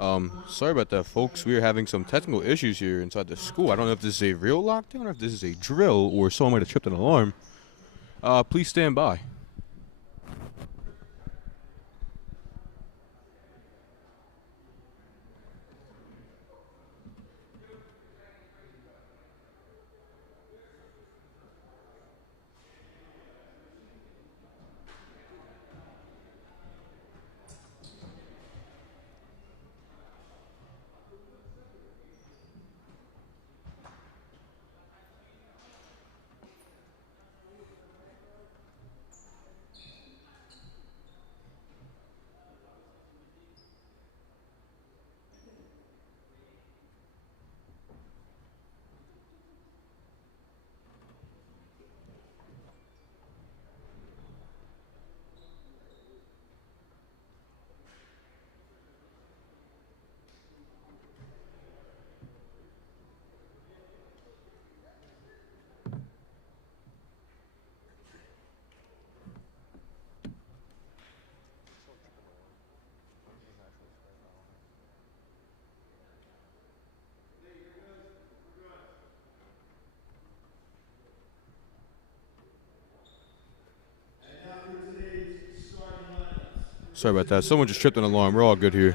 Sorry about that, folks. We are having some technical issues here inside the school. I don't know if this is a real lockdown or if this is a drill or someone might have tripped an alarm. Please stand by. Sorry about that. Someone just tripped an alarm. We're all good here.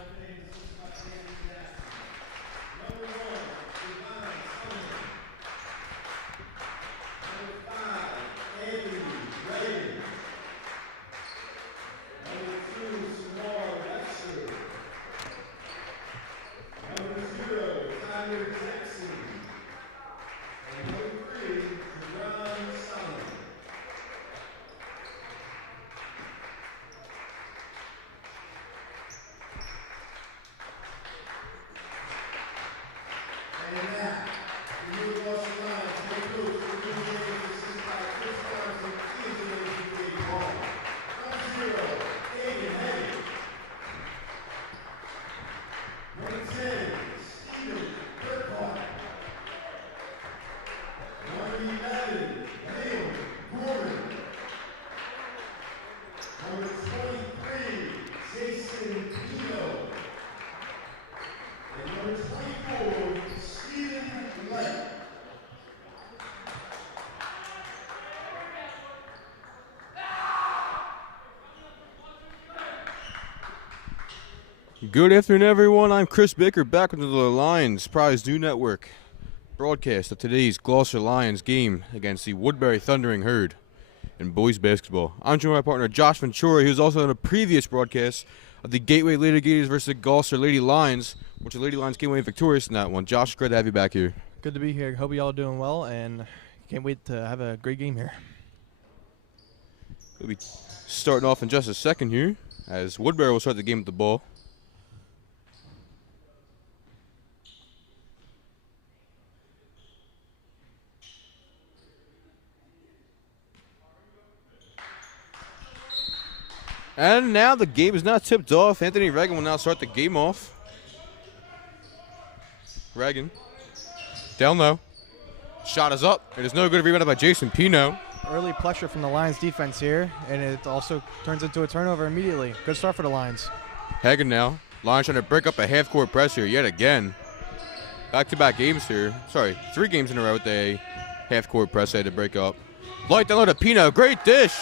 Good afternoon, everyone. I'm Chris Baker, back with the Lions Prize New Network broadcast of today's Gloucester Lions game against the Woodbury Thundering Herd in boys basketball. I'm joined by my partner Josh Ventura, who's also on a previous broadcast of the Gateway Lady Gators versus the Gloucester Lady Lions, which the Lady Lions came away victorious in that one. Josh, great to have you back here. Good to be here. Hope you all are doing well, and can't wait to have a great game here. We'll be starting off in just a second here, as Woodbury will start the game with the ball. And now the game is now tipped off. Anthony Reagan will now start the game off. Reagan. Down low. Shot is up. It is no good. Rebounded by Jason Pino. Early pressure from the Lions defense here, and it also turns into a turnover immediately. Good start for the Lions. Hagen now. Lions trying to break up a half-court press here yet again. Back-to-back games here. Sorry, 3 games in a row with a half-court press they had to break up. Light down low to Pino. Great dish.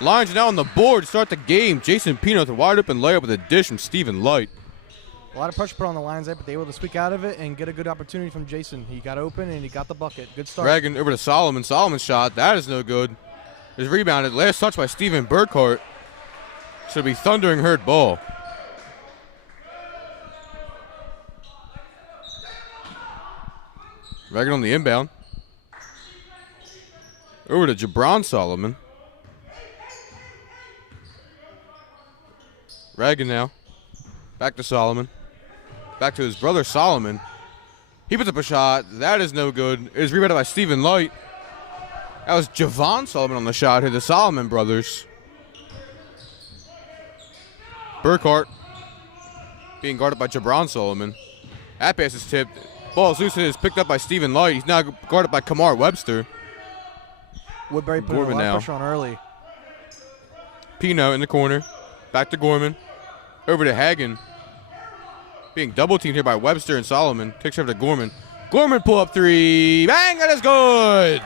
Lions now on the board to start the game. Jason Pino with a wide open layup with a dish from Stephen Light. A lot of pressure put on the Lions there, but they were able to squeak out of it and get a good opportunity from Jason. He got open and he got the bucket. Good start. Reagan over to Solomon. Solomon's shot. That is no good. It's rebounded. Last touch by Stephen Burkhart. Should be Thundering Herd ball. Reagan on the inbound. Over to Jabron Solomon. Reagan now. Back to Solomon. Back to his brother Solomon. He puts up a shot. That is no good. It is rebounded by Stephen Light. That was Javon Solomon on the shot here, the Solomon brothers. Burkhart being guarded by Jabron Solomon. That pass is tipped. Ball is loose. It is picked up by Stephen Light. He's now guarded by Kamar Webster. Woodbury putting a lot of pressure on early. Pino in the corner. Back to Gorman. Over to Hagen. Being double teamed here by Webster and Solomon. Kicks over to Gorman. Gorman pull up three. Bang, that is good.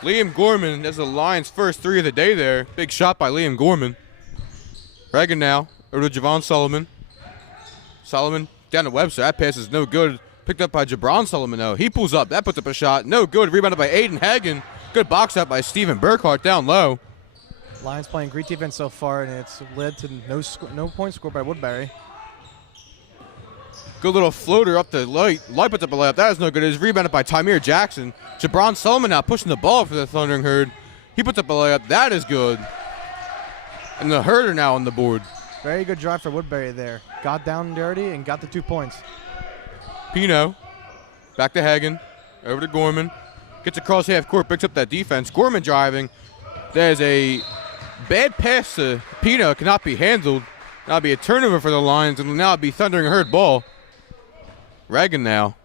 Liam Gorman, that's the Lions' first three of the day there. Big shot by Liam Gorman. Reagan now, over to Javon Solomon. Solomon down to Webster. That pass is no good. Picked up by Jabron Solomon, though. He pulls up. That puts up a shot. No good. Rebounded by Aiden Hagen. Good box out by Steven Burkhart down low. Lions playing great defense so far, and it's led to no points scored by Woodbury. Good little floater up to Light. Light puts up a layup. That is no good. It is rebounded by Tymir Jackson. Jabron Solomon now pushing the ball for the Thundering Herd. He puts up a layup. That is good. And the Herd are now on the board. Very good drive for Woodbury there. Got down dirty and got the 2 points. Pino. Back to Hagen. Over to Gorman. Gets across half court. Picks up that defense. Gorman driving. There's a bad pass to Pino. Cannot be handled. That'll be a turnover for the Lions. And now it'll be Thundering Herd ball. Reagan now.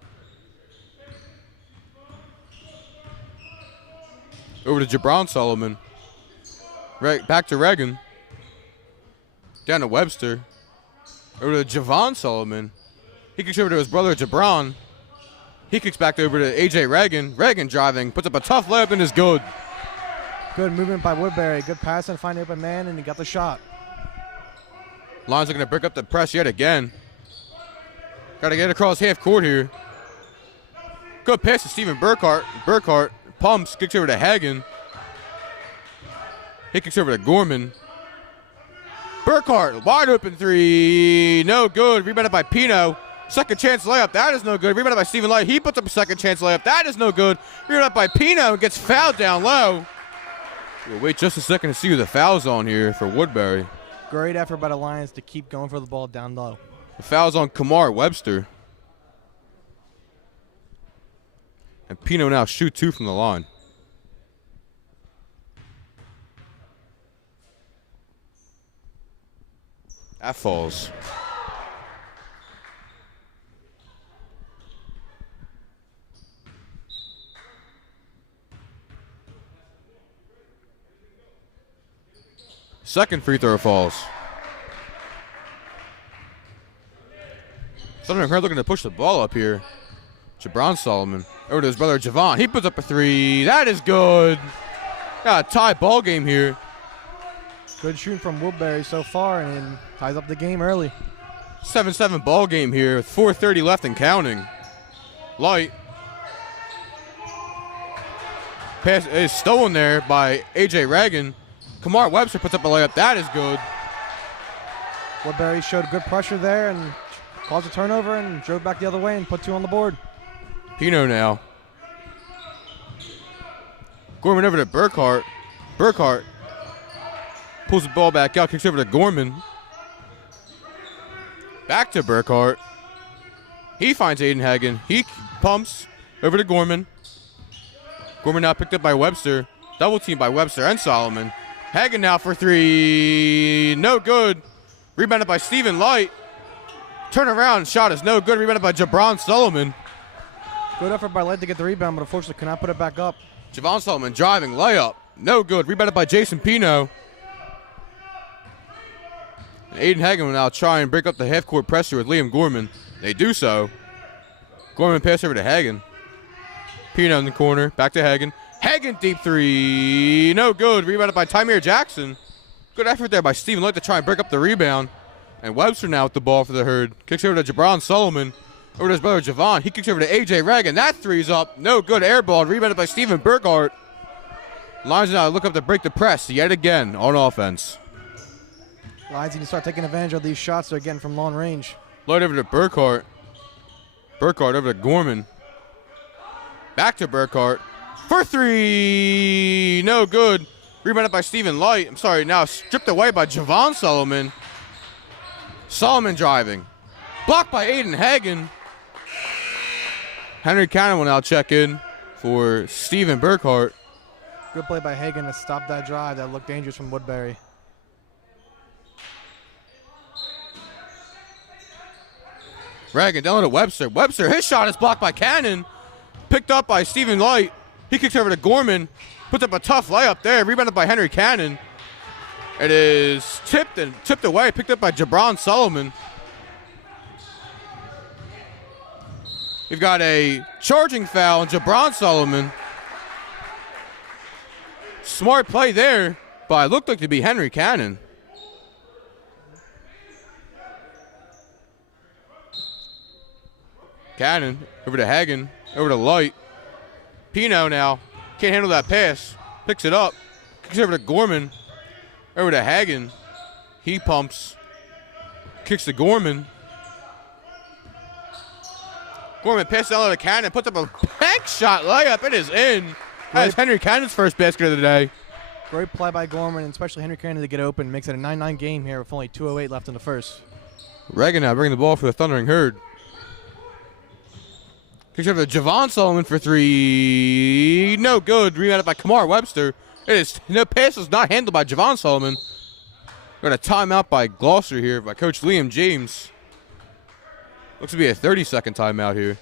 Over to Jabron Solomon. Back to Reagan. Down to Webster. Over to Javon Solomon. He kicks over to his brother Jabron. He kicks back over to A.J. Reagan. Reagan driving. Puts up a tough layup and is good. Good movement by Woodbury. Good pass and find open man, and he got the shot. Lions are going to break up the press yet again. Got to get across half court here. Good pass to Steven Burkhart. Burkhart pumps, kicks over to Hagen. He kicks over to Gorman. Burkhart, wide open three. No good. Rebounded by Pino. Second chance layup. That is no good. Rebounded by Stephen Light. He puts up a second chance layup. That is no good. Rebounded by Pino and gets fouled down low. We'll wait just a second to see who the foul's on here for Woodbury. Great effort by the Lions to keep going for the ball down low. The foul's on Kamar Webster. And Pino now shoot 2 from the line. That falls. Second free throw falls. Thundering Herd looking to push the ball up here. Jabron Solomon over to his brother Javon. He puts up a three. That is good. Got a tie ball game here. Good shooting from Woodbury so far, and ties up the game early. 7-7 ball game here with 4:30 left and counting. Light. Pass is stolen there by A.J. Reagan. Kamar Webster puts up a layup. That is good. Woodbury showed good pressure there and caused a turnover and drove back the other way and put 2 on the board. Pino now. Gorman over to Burkhart. Burkhart pulls the ball back out, kicks over to Gorman. Back to Burkhart. He finds Aiden Hagen. He pumps over to Gorman. Gorman now picked up by Webster. Double team by Webster and Solomon. Hagen now for 3. No good. Rebounded by Stephen Light. Turn around. Shot is no good. Rebounded by Jabron Solomon. Good effort by Light to get the rebound, but unfortunately could not put it back up. Javon Solomon driving. Layup. No good. Rebounded by Jason Pino. And Aiden Hagen will now try and break up the half-court pressure with Liam Gorman. They do so. Gorman pass over to Hagen. Pino in the corner. Back to Hagen. Hagen deep 3. No good. Rebounded by Tymir Jackson. Good effort there by Stephen Light to try and break up the rebound. And Webster now with the ball for the Herd. Kicks over to Jabron Solomon. Over to his brother Javon. He kicks over to A.J. Reagan. That 3's up. No good. Air ball. Rebounded by Stephen Burkhart. Lions now look up to break the press yet again on offense. Lions need to start taking advantage of these shots they're getting from long range. Light over to Burkhart. Burkhart over to Gorman. Back to Burkhart. For 3. No good. Rebounded by Stephen Light. I'm sorry, now stripped away by Javon Solomon. Solomon driving. Blocked by Aiden Hagen. Henry Cannon will now check in for Stephen Burkhart. Good play by Hagen to stop that drive that looked dangerous from Woodbury. Reagan down to Webster. Webster, his shot is blocked by Cannon. Picked up by Stephen Light. He kicks over to Gorman. Puts up a tough layup there. Rebounded by Henry Cannon. It is tipped away. Picked up by Jabron Solomon. We've got a charging foul on Jabron Solomon. Smart play there, but it looked like to be Henry Cannon. Cannon over to Hagen, over to Light. Pino now can't handle that pass. Picks it up, kicks over to Gorman, over to Hagen. He pumps, kicks to Gorman. Gorman passes out to Cannon, puts up a bank shot layup. It is in. That is Henry Cannon's first basket of the day. Great play by Gorman, and especially Henry Cannon to get open. Makes it a 9-9 game here with only 2:08 left in the first. Reagan now bringing the ball for the Thundering Herd. Kicks over to Javon Solomon for three. No good. Rebounded by Kamar Webster. No pass was not handled by Javon Solomon. Got a timeout by Gloucester here by Coach Liam James. Looks to be a 30-second timeout here.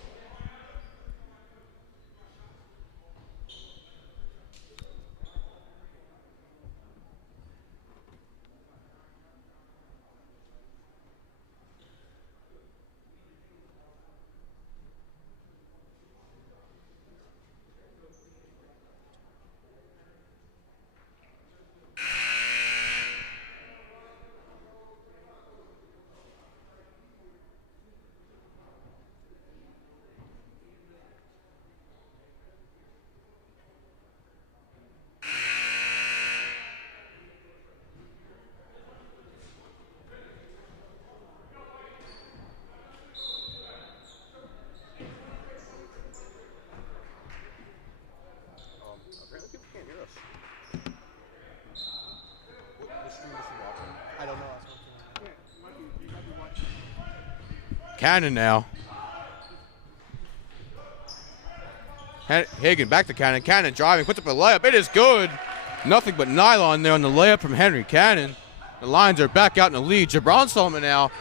Cannon now. Hagen back to Cannon. Cannon driving, puts up a layup. It is good. Nothing but nylon there on the layup from Henry Cannon. The Lions are back out in the lead. Jabron Solomon now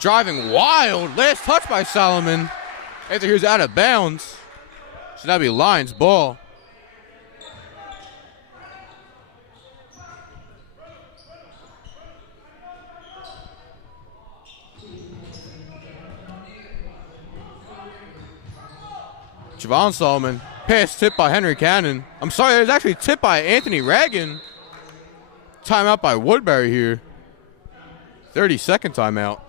driving wild. Last touch by Solomon after he was out of bounds. So that'll be Lions ball. Javon Solomon, pass tipped by Henry Cannon. I'm sorry, it was actually tipped by Anthony Reagan. Timeout by Woodbury here. 30-second timeout.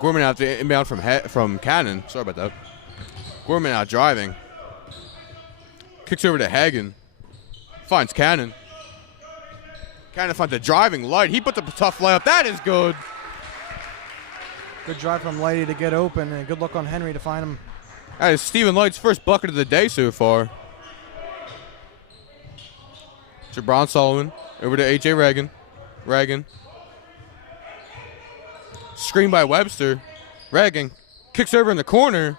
Gorman out to inbound from Cannon. Sorry about that. Gorman out driving. Kicks over to Hagen. Finds Cannon. Cannon finds a driving Light. He puts up a tough layup. That is good. Good drive from Lighty to get open, and good look on Henry to find him. That is Stephen Light's first bucket of the day so far. Jabron Solomon over to A.J. Reagan. Screen by Webster. Reagan kicks over in the corner.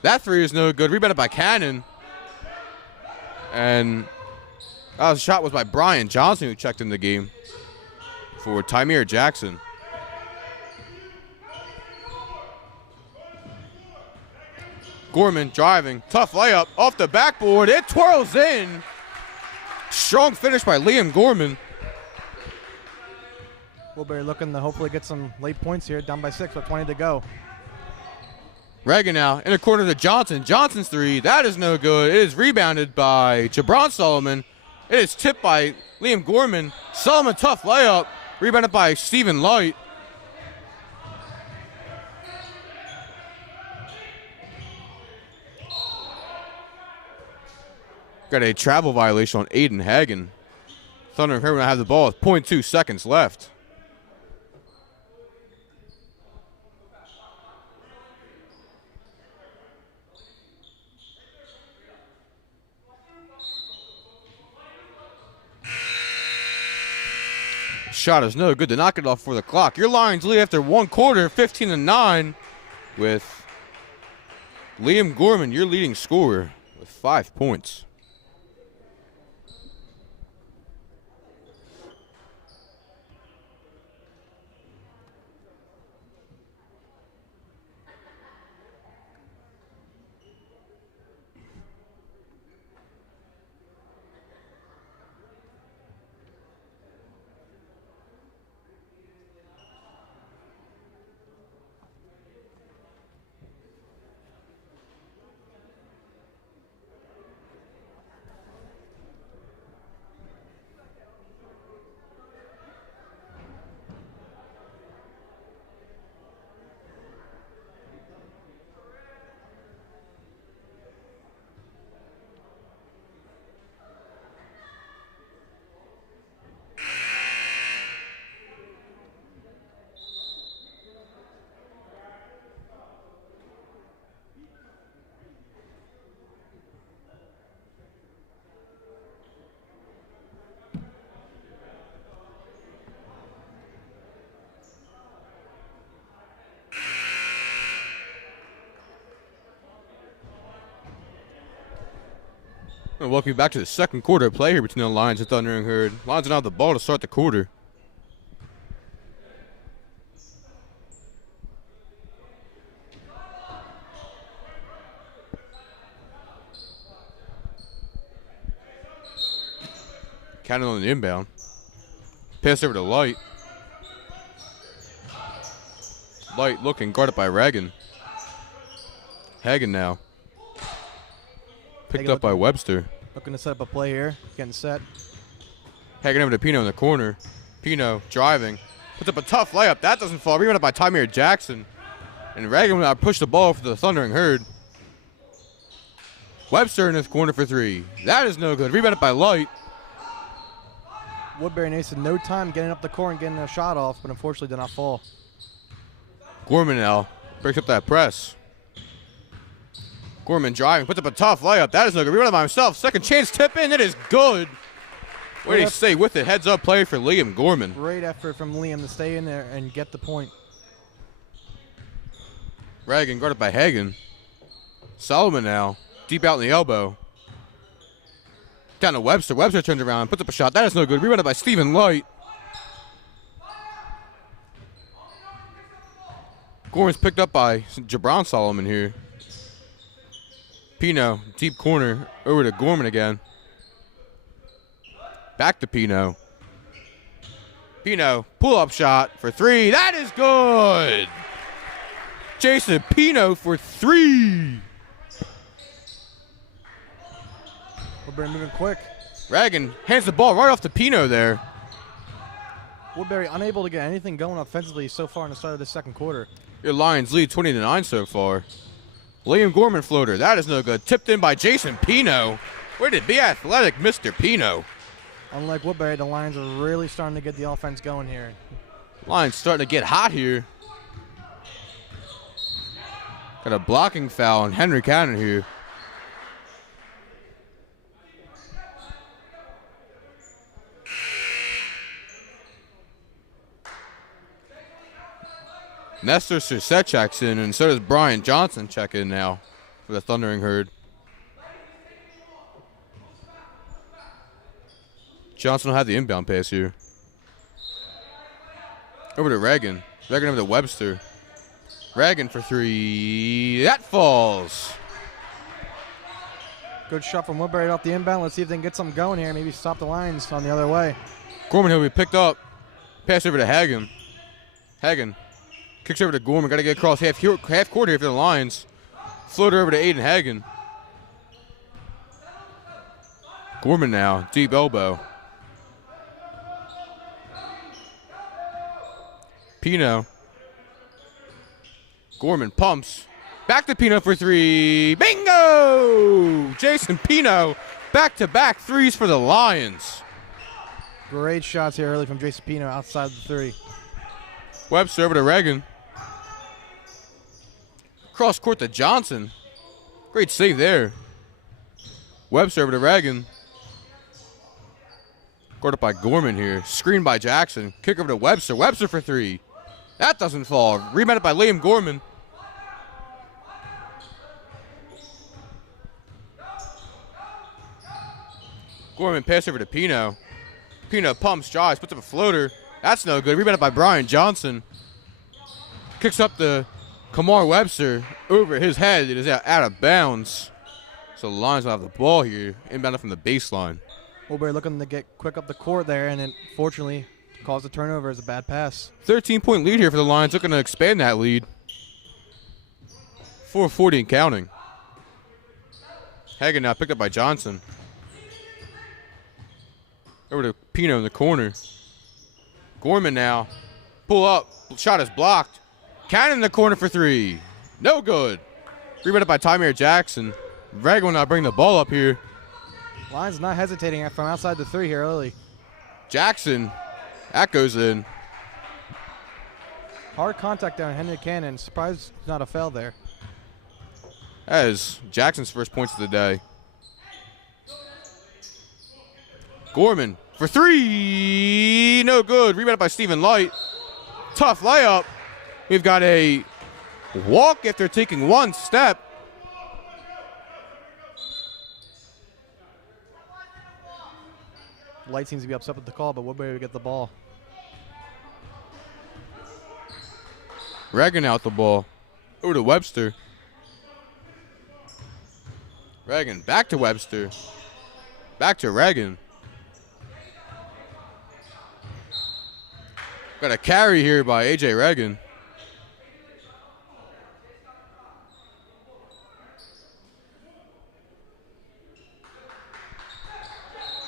That three is no good. Rebounded by Cannon. And the shot was by Brian Johnson, who checked in the game for Tymere Jackson. Gorman driving. Tough layup off the backboard. It twirls in. Strong finish by Liam Gorman. Woodbury looking to hopefully get some late points here, down by 6 with 20 to go. Reagan now in the corner to Johnson. Johnson's three. That is no good. It is rebounded by Jabron Solomon. It is tipped by Liam Gorman. Solomon, tough layup. Rebounded by Stephen Light. Got a travel violation on Aiden Hagen. Thundering Herd will have the ball with 0.2 seconds left. Shot is no good to knock it off for the clock. Your Lions lead after 1 quarter, 15-9, with Liam Gorman, your leading scorer, with 5 points. And welcome you back to the second quarter of play here between the Lions and Thundering Herd. Lions now have the ball to start the quarter. Counting on the inbound. Pass over to Light. Light looking, guarded by Reagan. Hagen now. Picked up by Webster. Looking to set up a play here. Getting set. Hagen over to Pino in the corner. Pino driving. Puts up a tough layup. That doesn't fall. Rebounded by Tymier Jackson. And Reagan will push the ball for the Thundering Herd. Webster in his corner for 3. That is no good. Rebounded by Light. Woodbury Nason, no time getting up the court and getting a shot off, but unfortunately did not fall. Gorman now breaks up that press. Gorman driving, puts up a tough layup. That is no good. Rebounded by himself. Second chance tip in. It is good. Where did he stay with it? Heads up play for Liam Gorman. Great effort from Liam to stay in there and get the point. Reagan guarded by Hagen. Solomon now deep out in the elbow. Down to Webster. Webster turns around, puts up a shot. That is no good. Rebounded by Stephen Light. Gorman's picked up by Jabron Solomon here. Pino, deep corner, over to Gorman again. Back to Pino. Pino, pull-up shot for 3. That is good! Jason Pino for 3. Woodbury moving quick. Reagan hands the ball right off to Pino there. Woodbury unable to get anything going offensively so far in the start of the second quarter. Your Lions lead 20-9 so far. Liam Gorman floater. That is no good. Tipped in by Jason Pino. Where did Be Athletic Mr. Pino? Unlike Woodbury, the Lions are really starting to get the offense going here. Lions starting to get hot here. Got a blocking foul on Henry Cannon here. Nestor Surset checks in, and so does Brian Johnson check in now for the Thundering Herd. Johnson will have the inbound pass here. Over to Reagan. Reagan over to Webster. Reagan for 3. That falls. Good shot from Woodbury off the inbound. Let's see if they can get something going here. Maybe stop the Lions on the other way. Gorman will be picked up. Pass over to Hagen. Hagen kicks over to Gorman. Got to get across half court here for the Lions. Floater over to Aiden Hagen. Gorman now, deep elbow. Pino. Gorman pumps. Back to Pino for 3. Bingo! Jason Pino, back-to-back 3s for the Lions. Great shots here early from Jason Pino outside the 3. Webster over to Reagan. Cross court to Johnson. Great save there. Webster over to Reagan. Guarded by Gorman here. Screen by Jackson. Kick over to Webster. Webster for 3. That doesn't fall. Rebounded by Liam Gorman. Gorman pass over to Pino. Pino pumps, drives, puts up a floater. That's no good. Rebounded by Brian Johnson. Kicks up to Kamar Webster over his head. It is out of bounds. So the Lions will have the ball here. Inbound from the baseline. Woodbury looking to get quick up the court there, and it fortunately caused a turnover as a bad pass. 13-point lead here for the Lions. Looking to expand that lead. 4:40 and counting. Hagan now picked up by Johnson. Over to Pino in the corner. Gorman now. Pull up. Shot is blocked. Cannon in the corner for 3. No good. Rebounded by Tymere Jackson. Reagan will now bring the ball up here. Lions not hesitating from outside the 3 here early. Jackson. That goes in. Hard contact there on Henry Cannon. Surprised not a foul there. That is Jackson's first points of the day. Gorman for 3. No good. Rebounded by Stephen Light. Tough layup. We've got a walk after taking 1 step. Light seems to be upset with the call, but Woodbury will get the ball. Reagan out the ball. Over to Webster. Reagan back to Webster. Back to Reagan. Got a carry here by A.J. Reagan.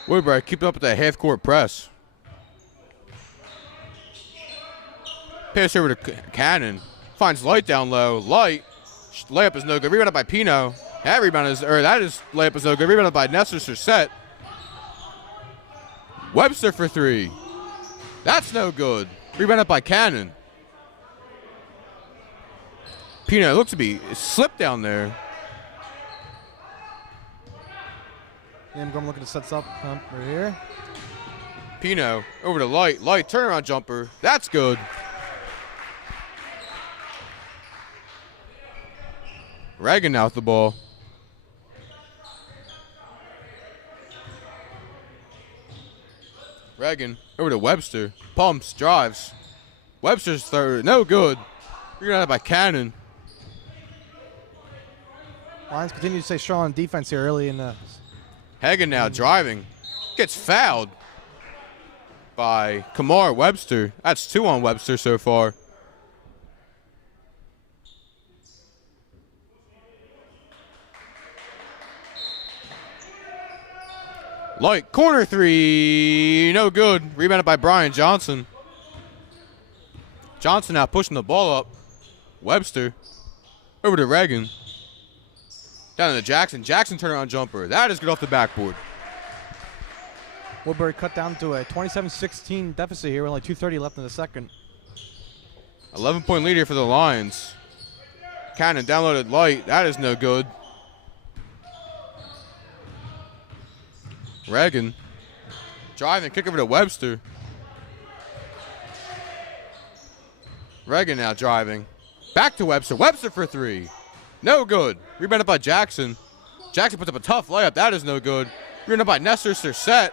Woodbury keeping up with that half-court press. Pass over to Cannon. Finds Light down low. Light. Layup is no good. Rebounded by Pino. That layup is no good. Rebounded by Nestor Surset. Webster for 3. That's no good. Rebounded by Cannon. Pino looks to be slipped down there. I'm going looking to set up right here. Pino over to Light. Light turnaround jumper. That's good. Reagan now with the ball. Reagan over to Webster. Pumps, drives. Webster's third. No good. Rebounded by Cannon. Lions continue to stay strong on defense here early in the. Hagan now driving. Gets fouled by Kamar Webster. That's 2 on Webster so far. Light, corner 3. No good. Rebounded by Brian Johnson. Johnson now pushing the ball up. Webster over to Reagan. Down to Jackson. Jackson turnaround jumper. That is good off the backboard. Woodbury cut down to a 27-16 deficit here with only 2:30 left in the second. 11-point lead here for the Lions. Cannon downloaded Light. That is no good. Reagan driving, kick over to Webster. Reagan now driving. Back to Webster. Webster for 3. No good. Rebounded by Jackson. Jackson puts up a tough layup. That is no good. Rebounded by Nestor Surset.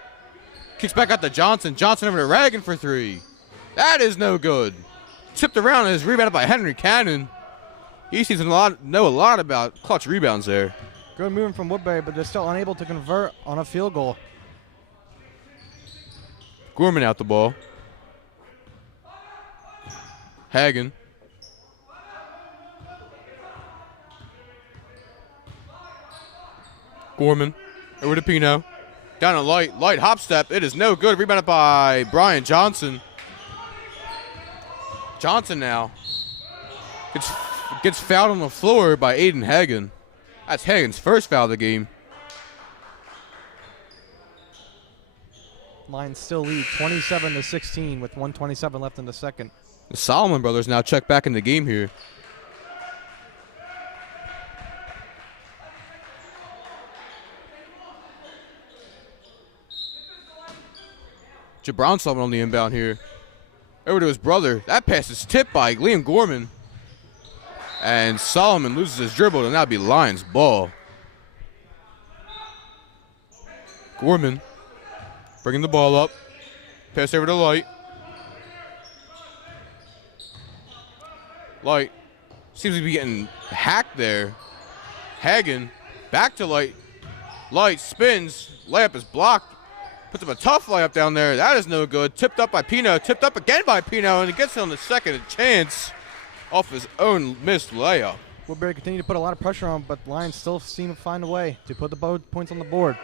Kicks back out to Johnson. Johnson over to Reagan for 3. That is no good. Tipped around and is rebounded by Henry Cannon. He seems to know a lot about clutch rebounds there. Good movement from Woodbury, but they're still unable to convert on a field goal. Gorman out the ball. Hagan. Gorman over to Pino. Down to Light. Light hop step. It is no good. Rebounded by Brian Johnson. Johnson now gets fouled on the floor by Aiden Hagan. That's Hagan's first foul of the game. Lions still lead 27-16 with 1:27 left in the second. The Solomon brothers now check back in the game here. Jabron Solomon on the inbound here. Over to his brother. That pass is tipped by Liam Gorman. And Solomon loses his dribble, and that'll be Lions ball. Gorman bringing the ball up. Pass over to Light. Light seems to be getting hacked there. Hagen back to Light. Light spins. Layup is blocked. Puts up a tough layup down there. That is no good. Tipped up by Pino. Tipped up again by Pino, and he gets on the second chance off his own missed layup. Woodbury continue to put a lot of pressure on, but Lions still seem to find a way to put the points on the board.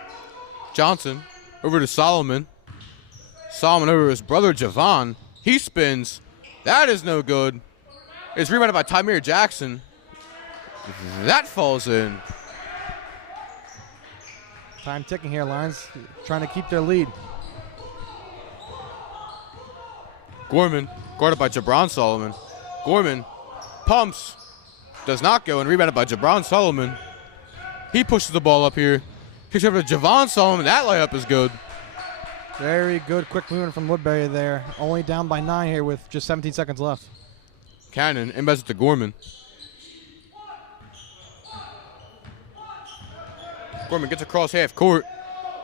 Johnson over to Solomon. Solomon over to his brother Javon. He spins. That is no good. It's rebounded by Tymir Jackson. That falls in. Time ticking here. Lions trying to keep their lead. Gorman guarded by Jabron Solomon. Gorman pumps. Does not go, and rebounded by Jabron Solomon. He pushes the ball up here. Kicks over to Javon Solomon. That layup is good. Very good quick movement from Woodbury there. Only down by 9 here with just 17 seconds left. Cannon inbounds it to Gorman. Gorman gets across half court.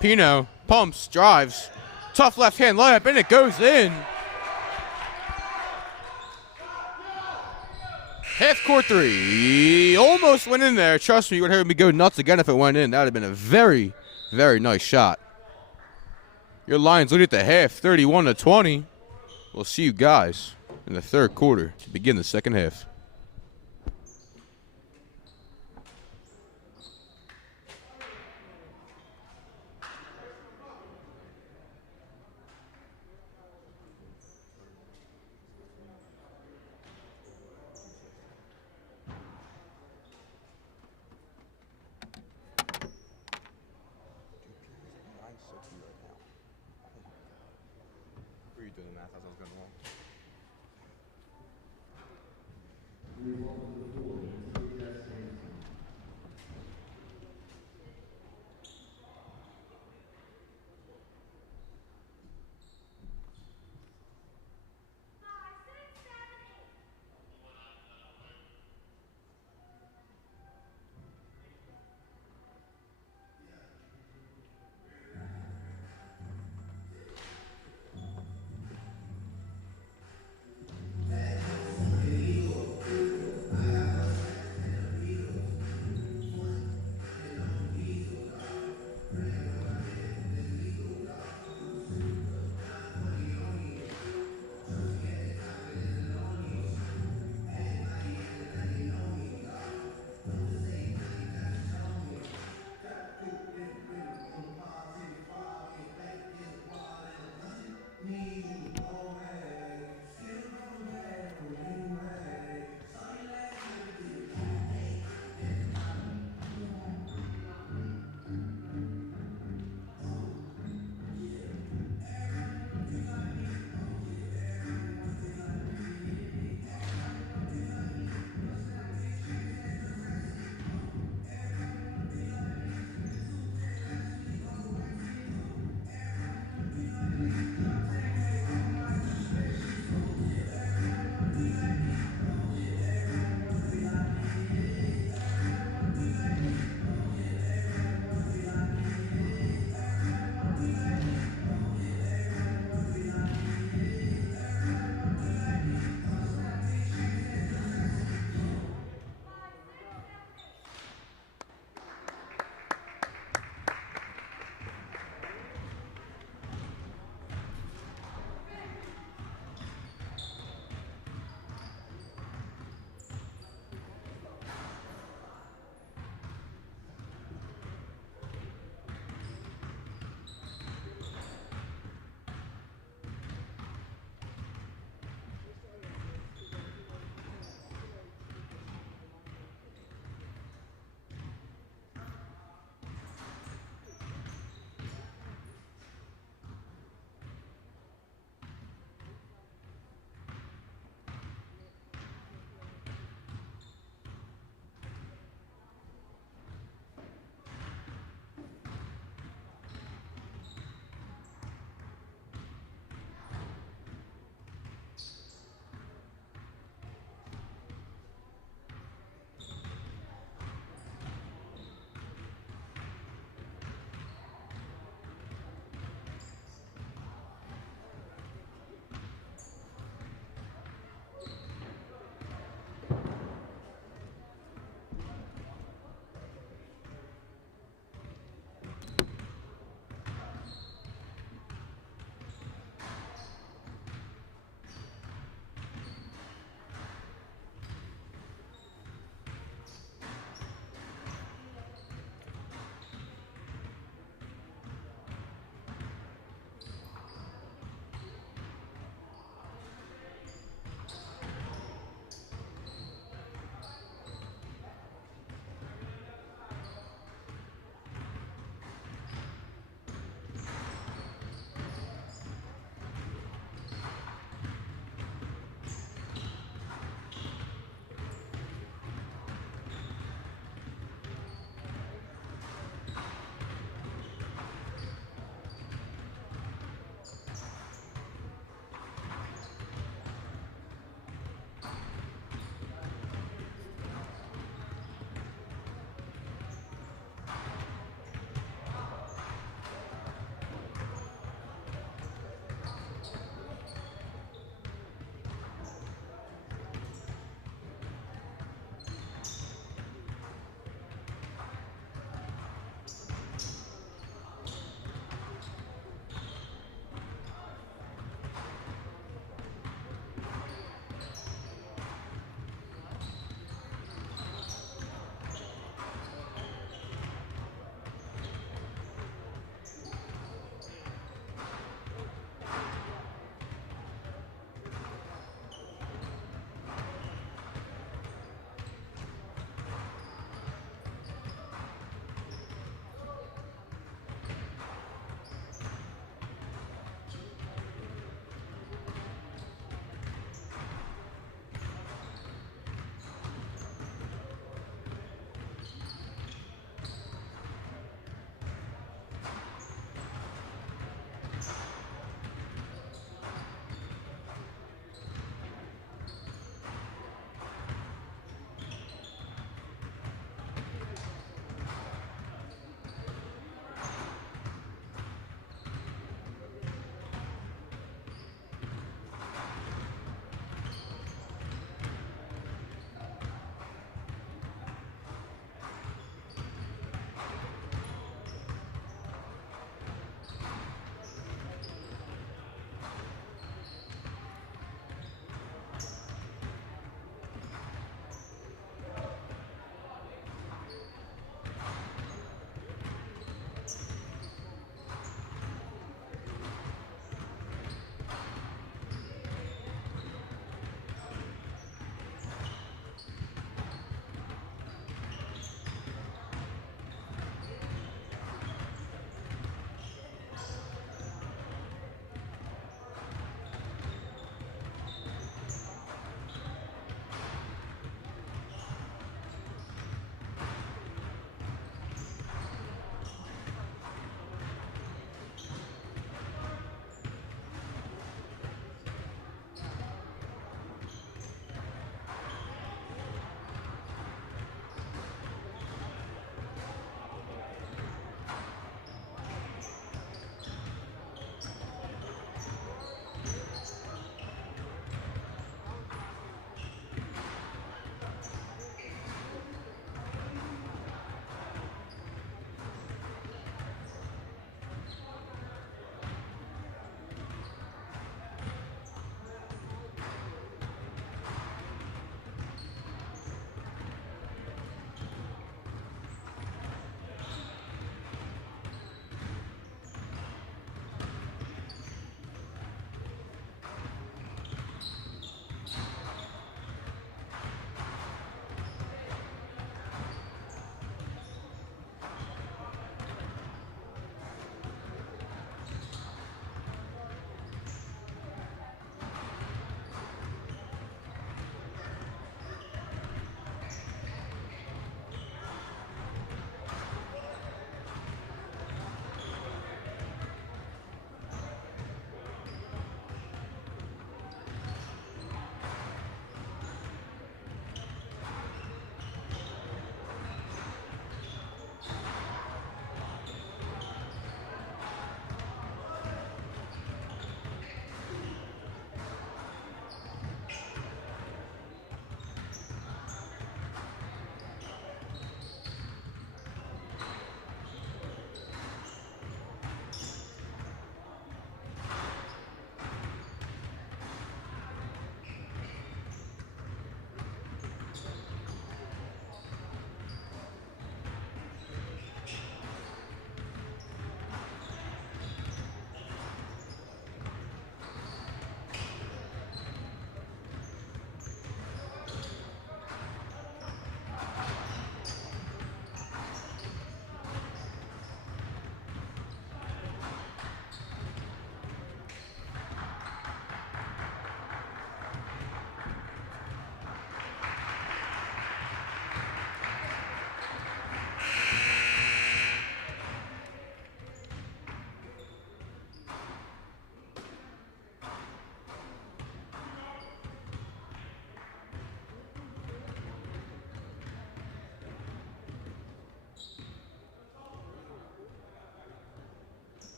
Pino pumps, drives. Tough left-hand layup, and it goes in. Half-court three. Almost went in there. Trust me, you would have heard me go nuts again if it went in. That would have been a very, very nice shot. Your Lions lead at the half, 31-20. We'll see you guys in the third quarter to begin the second half.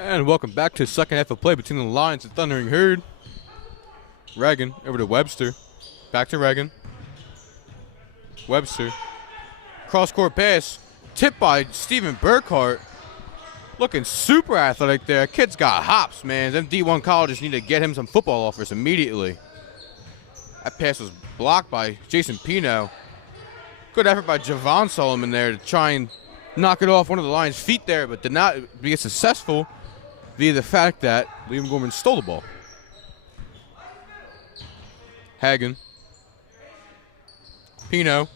And welcome back to the second half of play between the Lions and Thundering Herd. Reagan over to Webster. Back to Reagan. Webster. Cross-court pass. Tipped by Steven Burkhart. Looking super athletic there. Kid's got hops, man. Them D1 colleges need to get him some football offers immediately. That pass was blocked by Jason Pino. Good effort by Javon Solomon there to try and knock it off one of the Lions' feet there, but did not be successful via the fact that Liam Gorman stole the ball. Hagan. Pino.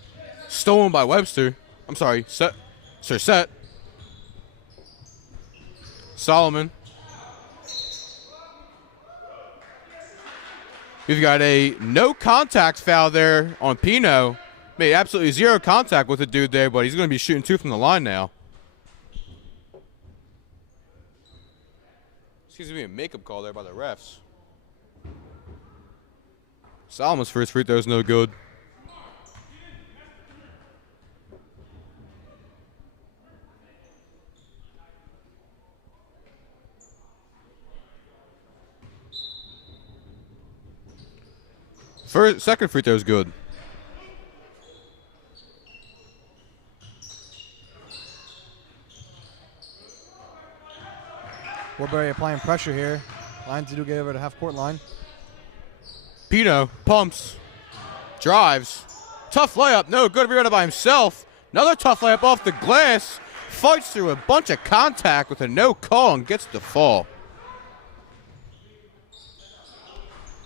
Stolen by Webster. I'm sorry, Set. Solomon. We've got a no contact foul there on Pino. Made absolutely zero contact with the dude there, but he's going to be shooting 2 from the line now. Seems to be a makeup call there by the refs. Solomon's first free throw is no good. Second free throw is good. Woodbury applying pressure here. Lions do get over the half-court line. Pino pumps, drives, tough layup, no good. Rebounded by himself. Another tough layup off the glass. Fights through a bunch of contact with a no call and gets the fall.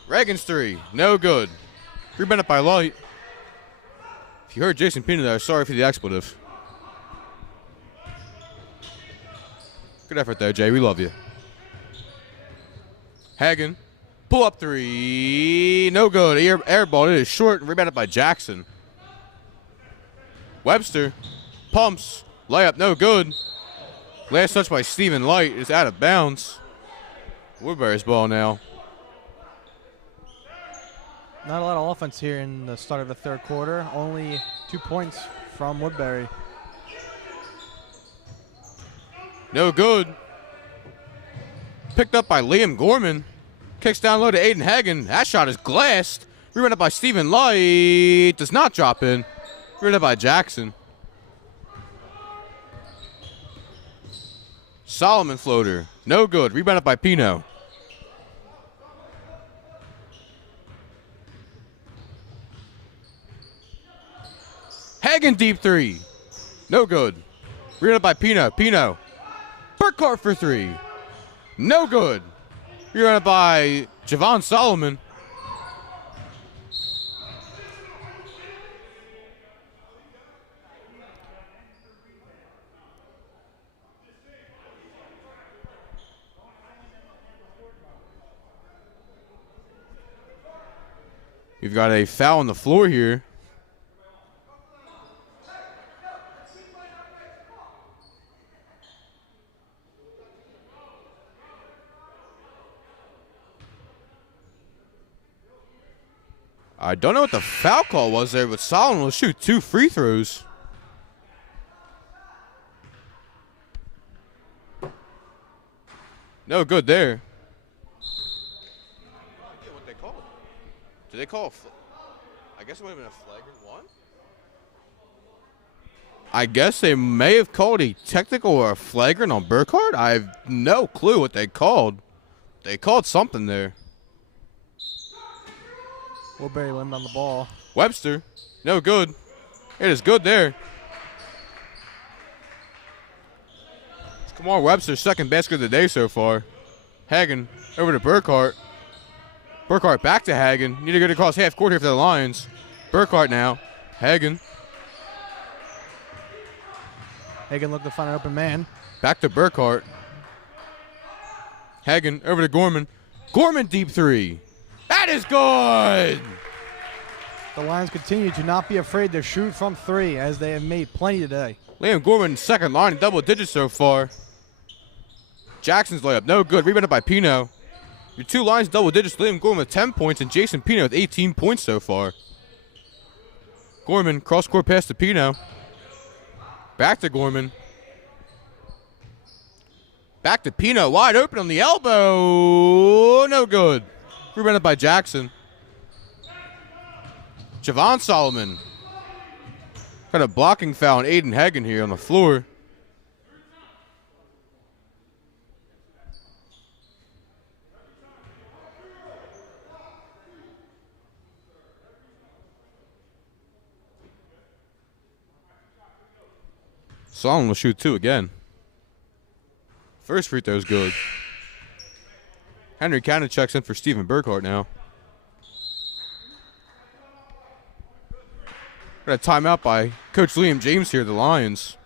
Reagan's 3, no good. Rebounded by Light. If you heard Jason Pino there, sorry for the expletive. Good effort there, Jay. We love you. Hagan. Pull up 3. No good. Air ball. It is short and rebounded by Jackson. Webster. Pumps. Layup. No good. Last touch by Stephen Light is out of bounds. Woodbury's ball now. Not a lot of offense here in the start of the third quarter. Only 2 points from Woodbury. No good. Picked up by Liam Gorman. Kicks down low to Aiden Hagan. That shot is glassed. Rebounded by Stephen Light. Does not drop in. Rebounded by Jackson. Solomon floater. No good. Rebounded by Pino. Hagan deep 3. No good. Rebounded by Pino. Pino. Burkhart for 3. No good. Rebounded by Javon Solomon. We've got a foul on the floor here. I don't know what the foul call was there, but Solomon will shoot 2 free throws. No good there. What they called? Did they call I guess it would have been a flagrant 1? I guess they may have called a technical or a flagrant on Burkhart. I have no clue what they called. They called something there. Woodbury limmed on the ball. Webster, no good. It is good there. It's Kamar Webster's second basket of the day so far. Hagan over to Burkhart. Burkhart back to Hagan. Need to get across half court here for the Lions. Burkhart now. Hagan. Hagan looked to find an open man. Back to Burkhart. Hagan over to Gorman. Gorman deep 3. That is good! The Lions continue to not be afraid to shoot from 3, as they have made plenty today. Liam Gorman, second line in double digits so far. Jackson's layup, no good. Rebounded by Pino. Your 2 lines double digits. Liam Gorman with 10 points and Jason Pino with 18 points so far. Gorman, cross-court pass to Pino. Back to Gorman. Back to Pino, wide open on the elbow. No good. Rebounded by Jackson. Javon Solomon. Got a blocking foul on Aiden Hagen here on the floor. Solomon will shoot 2 again. First free throw is good. Henry Cannon checks in for Steven Burkhart now. Got a timeout by Coach Liam James here, the Lions.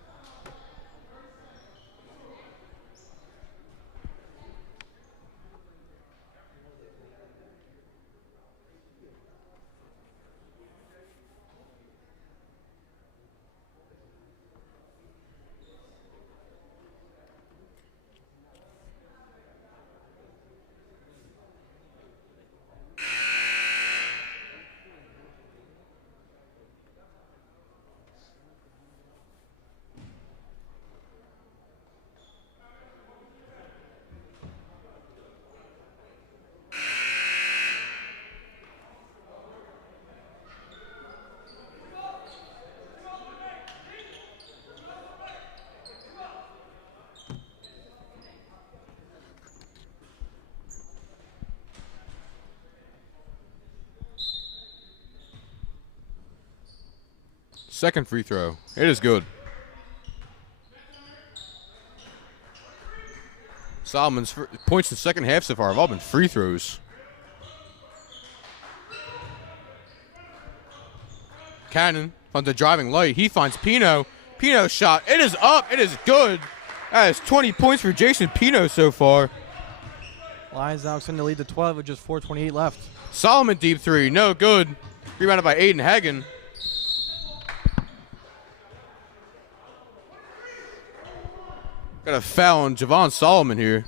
Second free throw. It is good. Solomon's points in the second half so far have all been free throws. Cannon on the driving light. He finds Pino. Pino's shot. It is up. It is good. That is 20 points for Jason Pino so far. Lions now extend the lead to 12 with just 4:28 left. Solomon deep three. No good. Rebounded by Aiden Hagen. Got a foul on Javon Solomon here.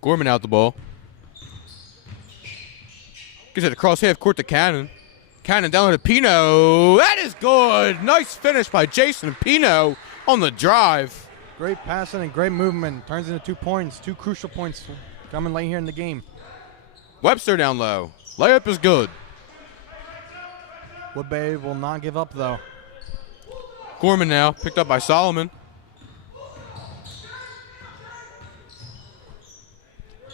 Gorman out the ball. Gets it across half court to Cannon. Cannon down to Pino. That is good. Nice finish by Jason Pino on the drive. Great passing and great movement. Turns into 2 points. 2 crucial points coming late here in the game. Webster down low. Layup is good. Woodbury will not give up, though. Gorman now, picked up by Solomon.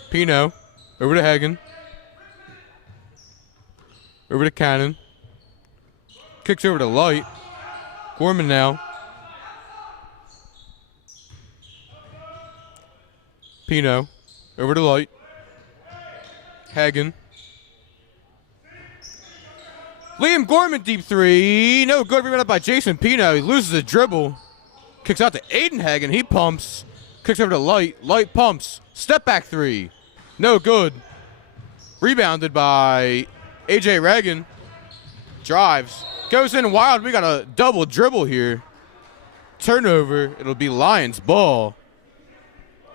Pino, over to Hagen. Over to Cannon. Kicks over to Light. Gorman now. Pino, over to Light. Hagen. Liam Gorman deep three. No good. Rebounded by Jason Pino. He loses a dribble. Kicks out to Aiden Hagen. He pumps. Kicks over to Light. Light pumps. Step back three. No good. Rebounded by AJ Reagan. Drives. Goes in wild. We got a double dribble here. Turnover. It'll be Lions ball.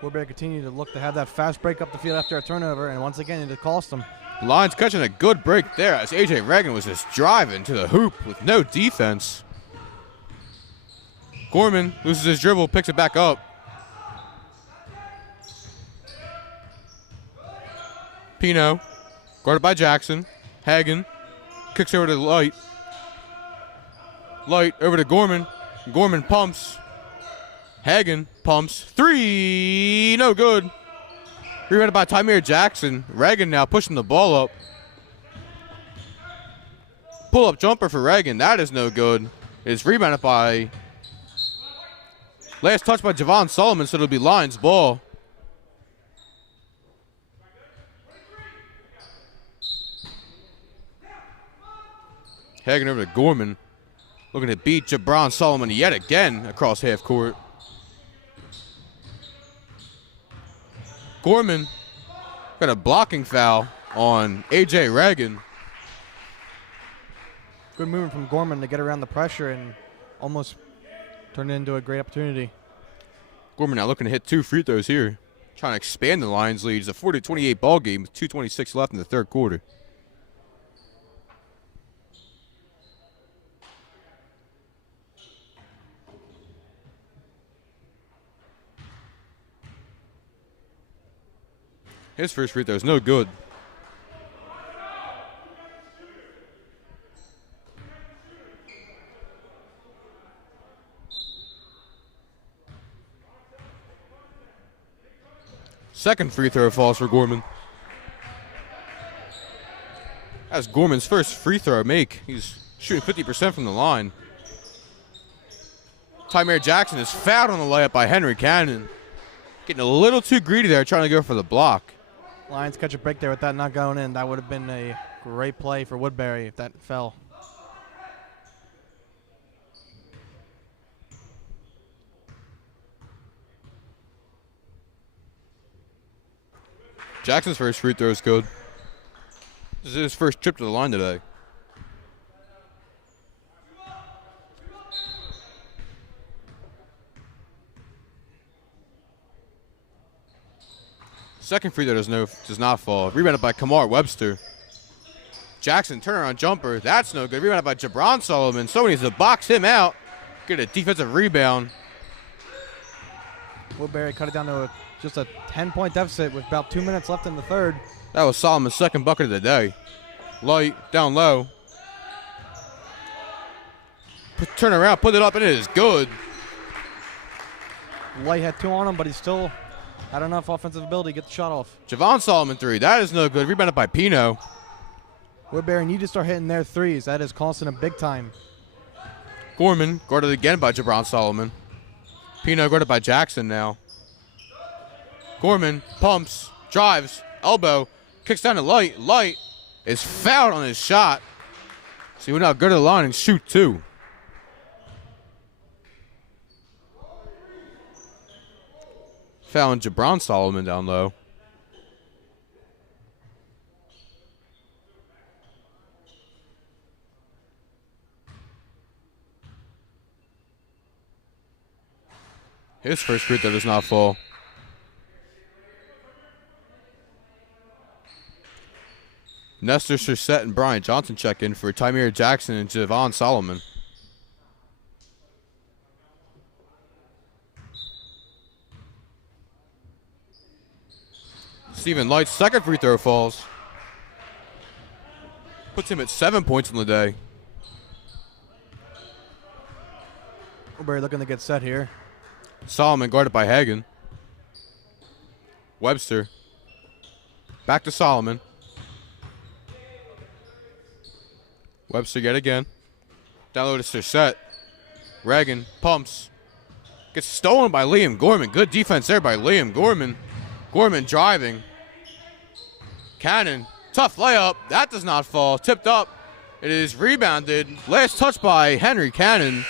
Woodbury continue to look to have that fast break up the field after a turnover, and once again it cost them. Lions catching a good break there as AJ Reagan was just driving to the hoop with no defense. Gorman loses his dribble, picks it back up. Pino, guarded by Jackson. Hagen kicks over to Light. Light over to Gorman. Gorman pumps. Hagen pumps. Three, no good. Rebounded by Tymeer Jackson. Reagan now pushing the ball up. Pull-up jumper for Reagan. That is no good. It's rebounded by... Last touch by Javon Solomon, so it'll be Lions ball. Hagen over to Gorman. Looking to beat Javon Solomon yet again across half court. Gorman got a blocking foul on A.J. Reagan. Good movement from Gorman to get around the pressure and almost turn it into a great opportunity. Gorman now looking to hit 2 free throws here. Trying to expand the Lions' lead. It's a 40-28 ball game with 2:26 left in the third quarter. His first free throw is no good. Second free throw falls for Gorman. That's Gorman's first free throw make. He's shooting 50% from the line. Tymere Jackson is fouled on the layup by Henry Cannon. Getting a little too greedy there, trying to go for the block. Lions catch a break there with that not going in. That would have been a great play for Woodbury if that fell. Jackson's first free throw is good. This is his first trip to the line today. Second free throw does not fall. Rebounded by Kamar Webster. Jackson turnaround jumper. That's no good. Rebounded by Jabron Solomon. Someone needs to box him out. Get a defensive rebound. Woodbury cut it down to just a 10-point deficit with about 2 minutes left in the third. That was Solomon's second bucket of the day. Light, down low. Turn around, put it up, and it is good. Light had 2 on him, but he still had enough offensive ability to get the shot off. Javon Solomon three. That is no good. Rebounded by Pino. Woodbury need to start hitting their threes. That is costing them big time. Gorman guarded again by Jabron Solomon. Pino guarded by Jackson now. Gorman pumps, drives, elbow, kicks down to Light. Light is fouled on his shot. So he went out good to the line and shoot 2. Fouling Jabron Solomon down low. His first free throw does not fall. Nestor Shusett and Brian Johnson check in for Tymere Jackson and Javon Solomon. Stephen Light's second free throw falls. Puts him at 7 points in the day. Woodbury looking to get set here. Solomon guarded by Hagen. Webster. Back to Solomon. Webster yet again. Down low to Shusett. Reagan pumps. Gets stolen by Liam Gorman. Good defense there by Liam Gorman. Gorman driving. Cannon. Tough layup. That does not fall. Tipped up. It is rebounded. Last touch by Henry Cannon.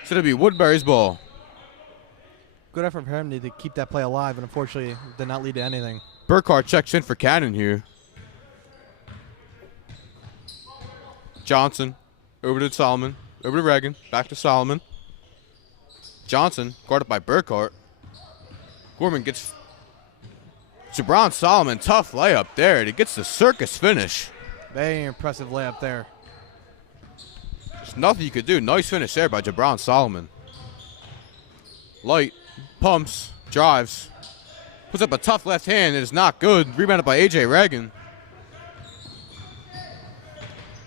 It's going to be Woodbury's ball. Good effort for him to keep that play alive, and unfortunately did not lead to anything. Burkhardt checks in for Cannon here. Johnson. Over to Solomon. Over to Reagan. Back to Solomon. Johnson. Guarded by Burkhardt. Gorman gets... Jabron Solomon, tough layup there. It gets the circus finish. Very impressive layup there. There's nothing you could do. Nice finish there by Jabron Solomon. Light, pumps, drives. Puts up a tough left hand. It is not good. Rebounded by A.J. Reagan.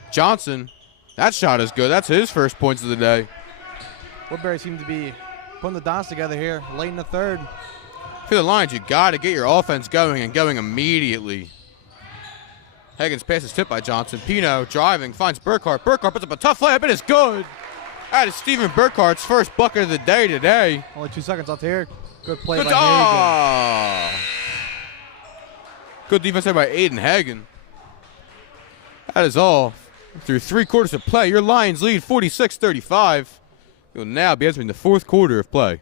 Johnson, that shot is good. That's his first points of the day. Woodbury seemed to be putting the dots together here late in the third. For the Lions, you got to get your offense going and going immediately. Hagen's pass is tipped by Johnson. Pino driving, finds Burkhardt. Burkhardt puts up a tough layup. It is good. That is Stephen Burkhardt's first bucket of the day today. Only 2 seconds left here. Good play Good, by Hagen. Good defense there by Aiden Hagen. That is all. Through 3 quarters of play, your Lions lead 46-35. You'll now be entering the 4th quarter of play.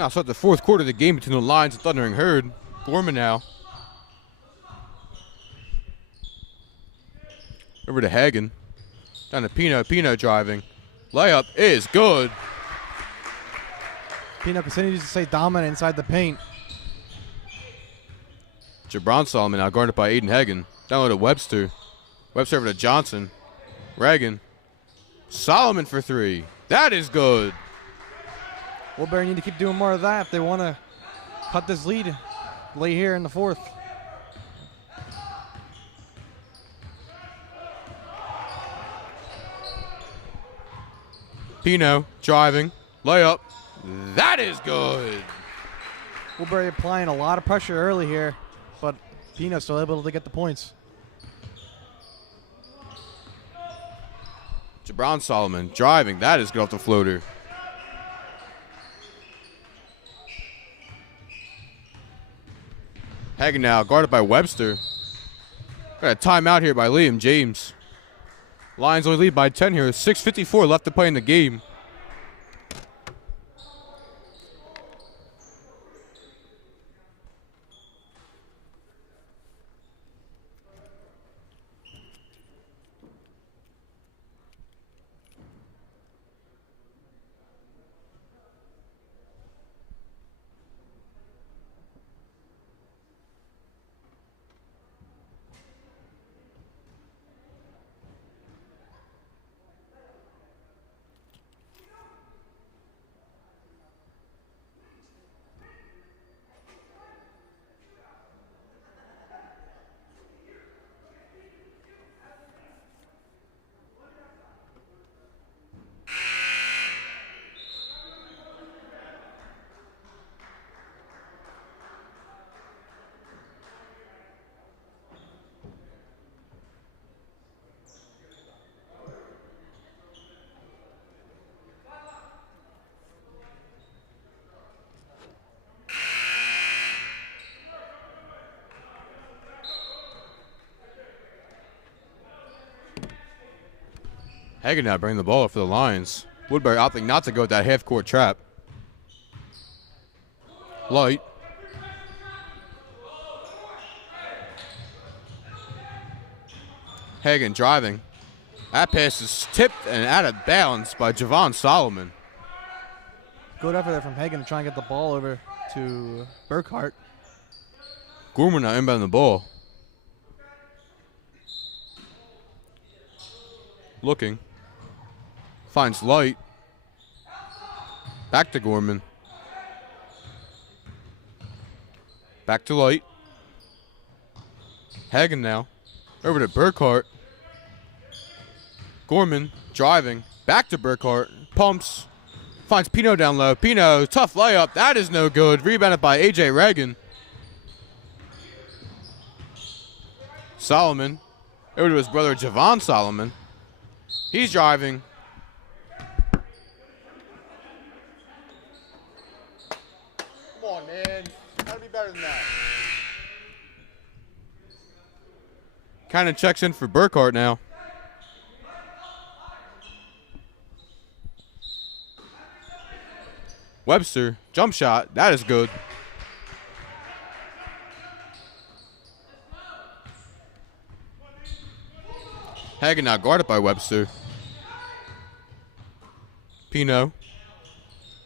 Now start the fourth quarter of the game between the Lions and Thundering Herd. Gorman now. Over to Hagen. Down to Pino. Pino driving. Layup is good. Pino continues to stay dominant inside the paint. Jabron Solomon now guarded by Aiden Hagen. Down low to Webster. Webster over to Johnson. Reagan. Solomon for three. That is good. Woodbury need to keep doing more of that if they want to cut this lead late here in the fourth. Pino driving. Layup. That is good. Woodbury applying a lot of pressure early here, but Pino still able to get the points. Jabron Solomon driving. That is good off the floater. Hagen now guarded by Webster. Got a timeout here by Liam James. Lions only lead by 10 here. 6:54 left to play in the game. Hagen now bringing the ball up for the Lions. Woodbury opting not to go with that half-court trap. Light. Hagen driving. That pass is tipped and out of bounds by Javon Solomon. Good effort there from Hagen to try and get the ball over to Burkhart. Gorman now inbounding the ball. Looking. Finds Light. Back to Gorman. Back to Light. Hagen now. Over to Burkhart. Gorman driving. Back to Burkhart. Pumps. Finds Pino down low. Pino, tough layup. That is no good. Rebounded by A.J. Reagan. Solomon. Over to his brother Javon Solomon. He's driving. Come on, man. Gotta be better than that. Kind of checks in for Burkhart now. Webster, jump shot. That is good. Hagen now guarded by Webster. Pino.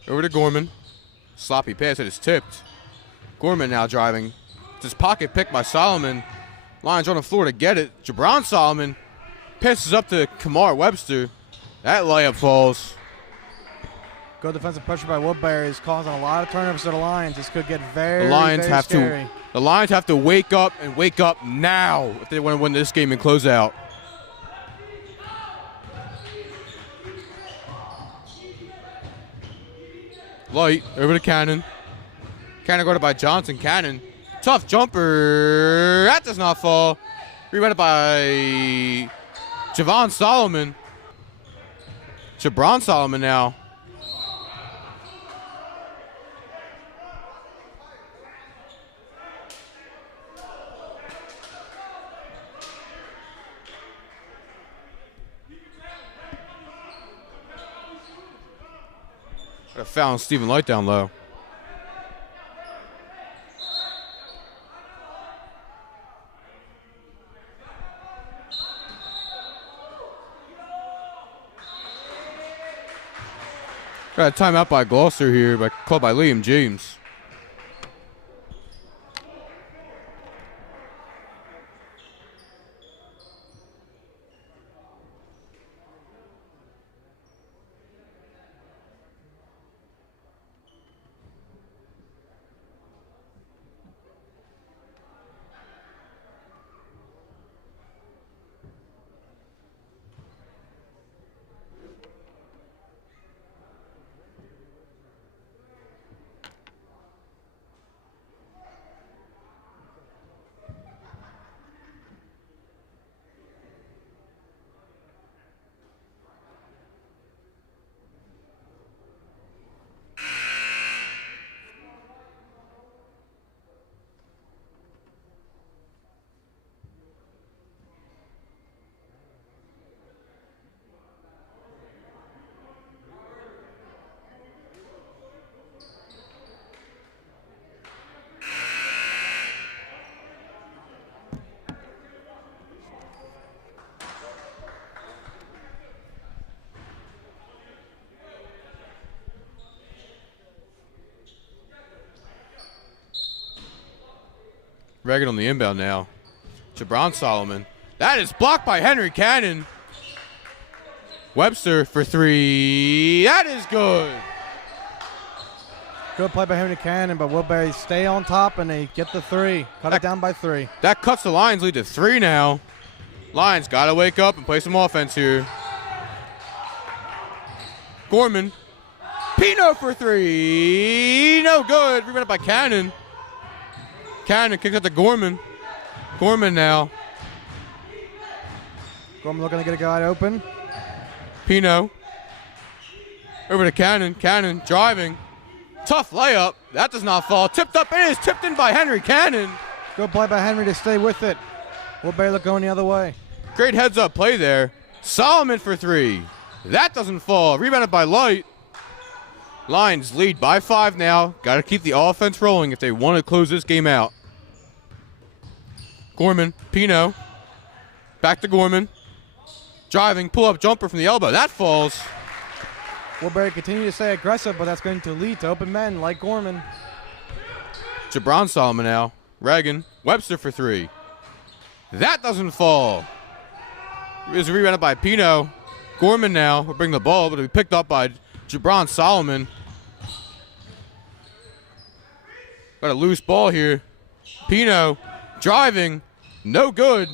Over to Gorman. Sloppy pass that is tipped. Gorman now driving. It's his pocket pick by Solomon. Lions on the floor to get it. Jabron Solomon passes up to Kamar Webster. That layup falls. Good defensive pressure by Woodbury is causing a lot of turnovers to the Lions. This could get very, The Lions very scary. The Lions have to wake up and wake up now if they want to win this game and close out. Light over to Cannon. Cannon guarded by Johnson. Cannon, tough jumper. That does not fall. Rebounded by Javon Solomon. Jabron Solomon now. Got a foul on Stephen Light down low. Got a timeout by Gloucester here, called by Liam James. Reagan on the inbound now. Jabron Solomon. That is blocked by Henry Cannon. Webster for three. That is good. Good play by Henry Cannon, but Woodbury stay on top and they get the three. Cut it down by 3. That cuts the Lions lead to 3 now. Lions got to wake up and play some offense here. Gorman. Pino for 3. No good. Rebounded by Cannon. Cannon kicks out to Gorman. Gorman now. Gorman looking to get a guy open. Pino. Over to Cannon. Cannon driving. Tough layup. That does not fall. Tipped up. It is tipped in by Henry Cannon. Good play by Henry to stay with it. Woodbury look going the other way. Great heads up play there. Solomon for 3. That doesn't fall. Rebounded by Light. Lions lead by 5 now. Got to keep the offense rolling if they want to close this game out. Gorman, Pino. Back to Gorman. Driving, pull-up jumper from the elbow. That falls. Woodbury continue to stay aggressive, but that's going to lead to open men like Gorman. Jabron Solomon now. Reagan, Webster for 3. That doesn't fall. It was rebounded by Pino. Gorman now will bring the ball, but it'll be picked up by Jabron Solomon. Got a loose ball here. Pino driving. No good.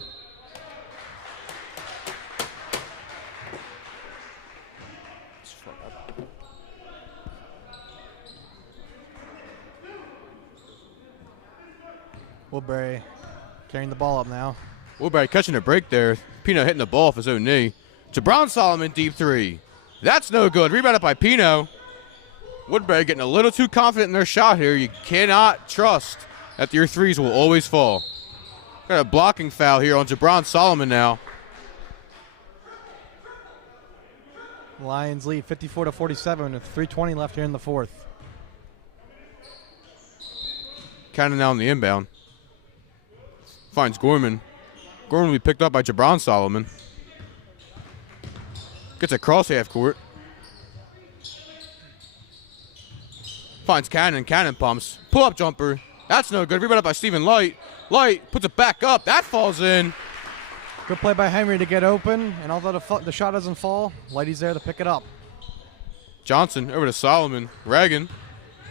Woodbury carrying the ball up now. Woodbury catching a break there. Pino hitting the ball off his own knee. Jabron Solomon deep 3. That's no good. Rebounded by Pino. Woodbury getting a little too confident in their shot here. You cannot trust that your threes will always fall. Got a blocking foul here on Jabron Solomon now. Lions lead 54-47 with 3:20 left here in the fourth. Cannon now on the inbound. Finds Gorman. Gorman will be picked up by Jabron Solomon. Gets across half court. Finds Cannon. Cannon pumps. Pull-up jumper. That's no good. Rebounded by Stephen Light. Light puts it back up. That falls in. Good play by Henry to get open, and although the shot doesn't fall, Lighty's there to pick it up. Johnson over to Solomon. Reagan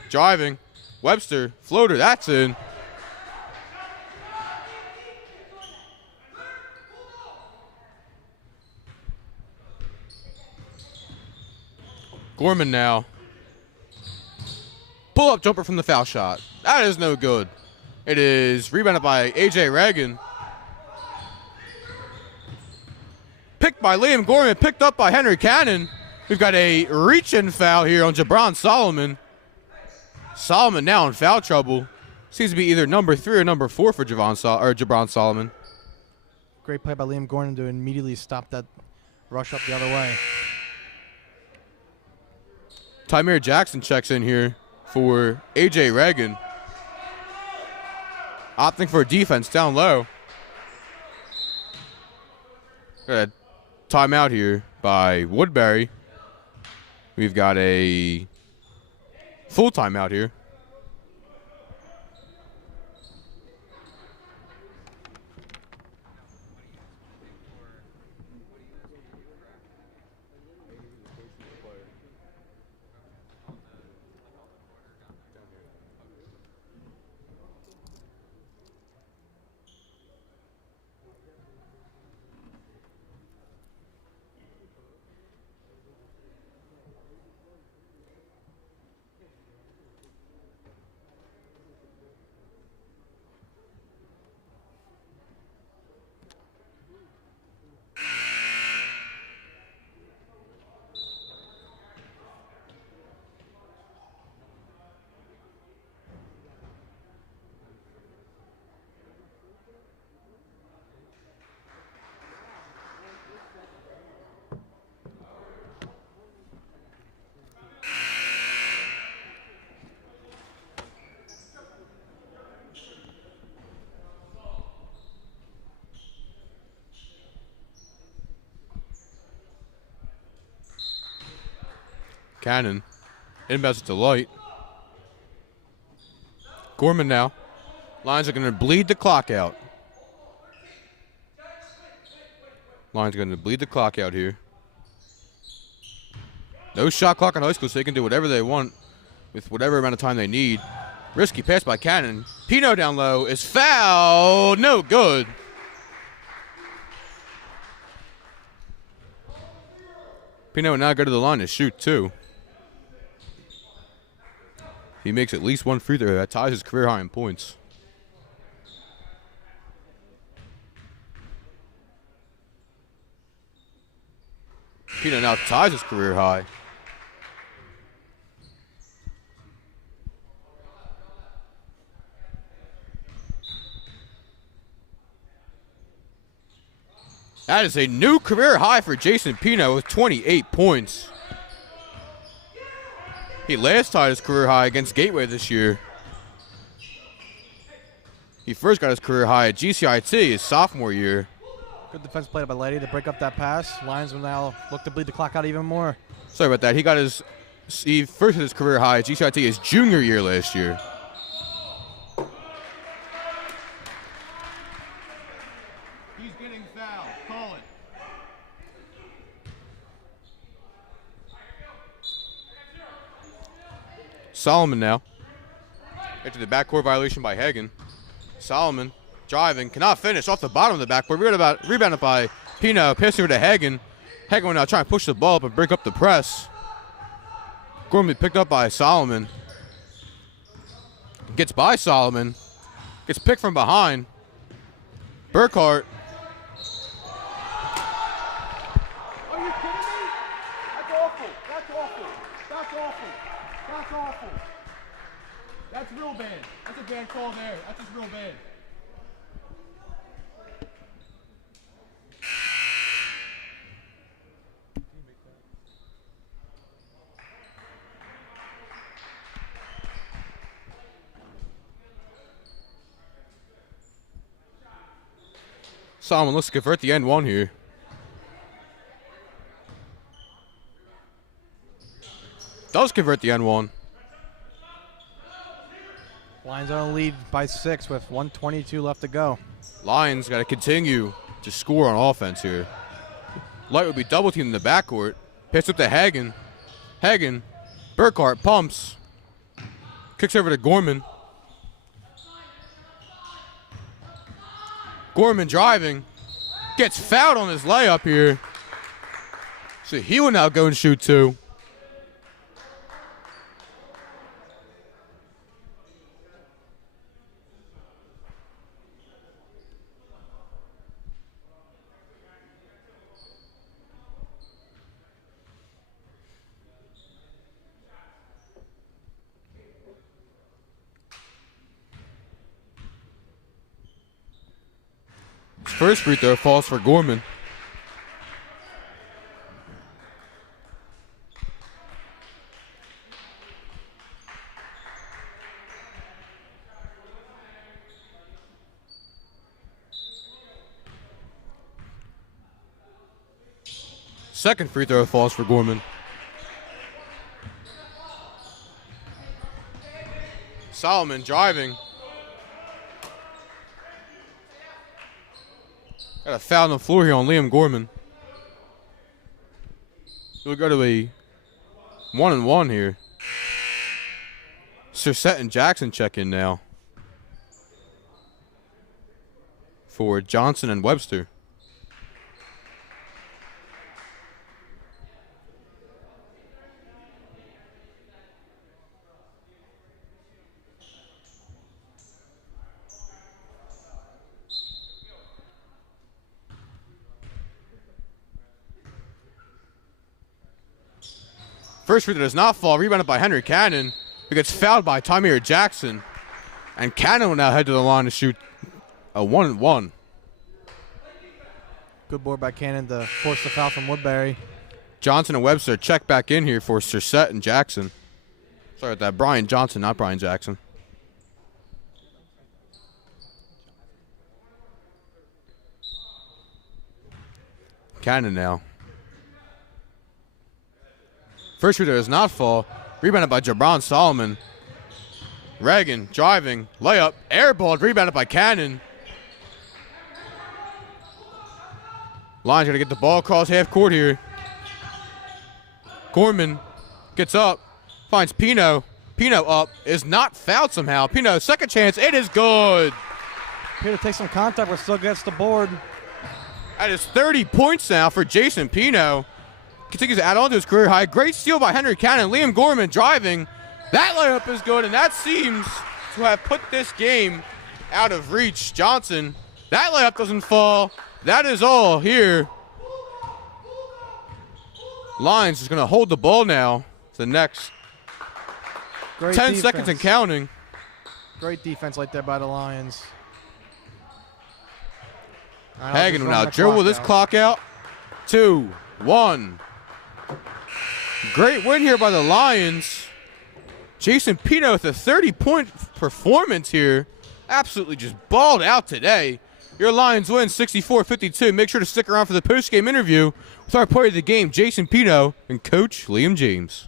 driving. Webster. Floater. That's in. Gorman now. Pull-up jumper from the foul shot. That is no good. It is rebounded by A.J. Reagan. Picked by Liam Gorman. Picked up by Henry Cannon. We've got a reach-in foul here on Jabron Solomon. Solomon now in foul trouble. Seems to be either number 3 or number 4 for Jabron Solomon. Great play by Liam Gorman to immediately stop that rush up the other way. Tymir Jackson checks in here for A.J. Reagan. Opting for defense down low. Got a timeout here by Woodbury. We've got a full timeout here. Cannon inbounds it to Light. Gorman now. Lions are going to bleed the clock out. Lions are going to bleed the clock out here. No shot clock in high school, so they can do whatever they want with whatever amount of time they need. Risky pass by Cannon. Pino down low is fouled. No good. Pino will now go to the line to shoot two. He makes at least one free throw. That ties his career high in points. Pino now ties his career high. That is a new career high for Jason Pino with 28 points. He last tied his career high against Gateway this year. He first got his career high at GCIT his sophomore year. Good defense played by Letty to break up that pass. Lions will now look to bleed the clock out even more. Sorry about that. He first hit his career high at GCIT his junior year last year. He's getting fouled. Call it. Solomon now. Into the backcourt violation by Hagen. Solomon driving, cannot finish off the bottom of the backboard. Rebounded by Pino, pass over to Hagen. Hagen will now try and push the ball up and break up the press. Gorman picked up by Solomon. Gets by Solomon. Gets picked from behind. Burkhart. Are you kidding me? That's awful. That's awful. That's awful. That's awful. That's real bad. That's a bad call there. That's just real bad. Solomon looks to convert the end one here. Does convert the end one. Lions are in lead by 6 with 1:22 left to go. Lions got to continue to score on offense here. Light would be double teamed in the backcourt. Pass up to Hagen. Hagen. Burkhart pumps. Kicks over to Gorman. Gorman driving. Gets fouled on his layup here. So he will now go and shoot two. First free throw falls for Gorman. Second free throw falls for Gorman. Solomon driving. Got a foul on the floor here on Liam Gorman. We'll go to a 1-and-1 here. Sirset and Jackson check in now for Johnson and Webster. First free throw does not fall. Rebounded by Henry Cannon, who gets fouled by Tamir Jackson. And Cannon will now head to the line to shoot a 1-and-1. Good board by Cannon to force the foul from Woodbury. Johnson and Webster check back in here for Sirset and Jackson. Sorry about that. Brian Johnson, not Brian Jackson. Cannon now. First free throw does not fall. Rebounded by Jabron Solomon. Reagan driving. Layup. Airballed. Rebounded by Cannon. Lions going to get the ball across half court here. Gorman gets up. Finds Pino. Pino up. Is not fouled somehow. Pino, second chance. It is good. Pino takes some contact but still gets the board. That is 30 points now for Jason Pino. Continues to add on to his career high. Great steal by Henry Cannon. Liam Gorman driving. That layup is good, and that seems to have put this game out of reach. Johnson, that layup doesn't fall. That is all here. Lions is going to hold the ball now for the next Great 10 defense. seconds and counting. Great defense right there by the Lions. Hagan will now dribble this clock out. 2, 1. Great win here by the Lions. Jason Pino with a 30-point performance here. Absolutely just balled out today. Your Lions win 64-52. Make sure to stick around for the post-game interview with our player of the game, Jason Pino, and Coach Liam James.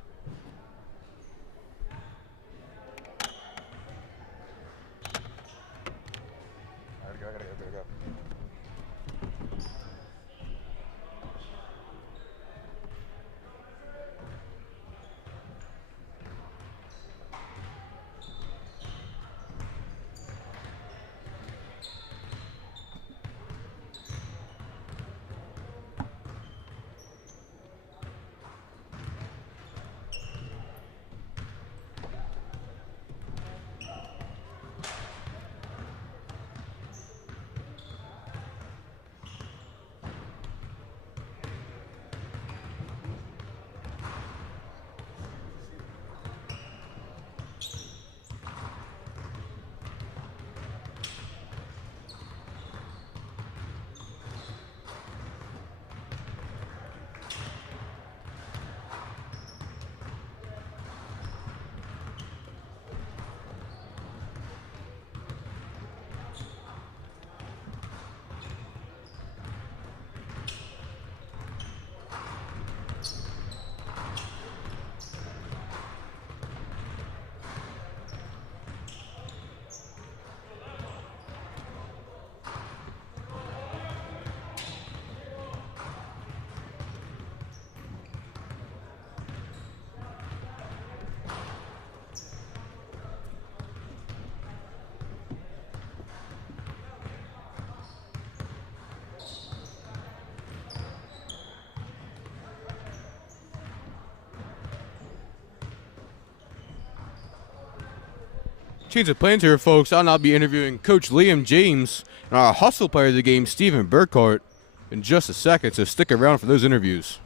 Change of plans here, folks. I'll now be interviewing Coach Liam James and our hustle player of the game, Stephen Burkhart, in just a second, so stick around for those interviews.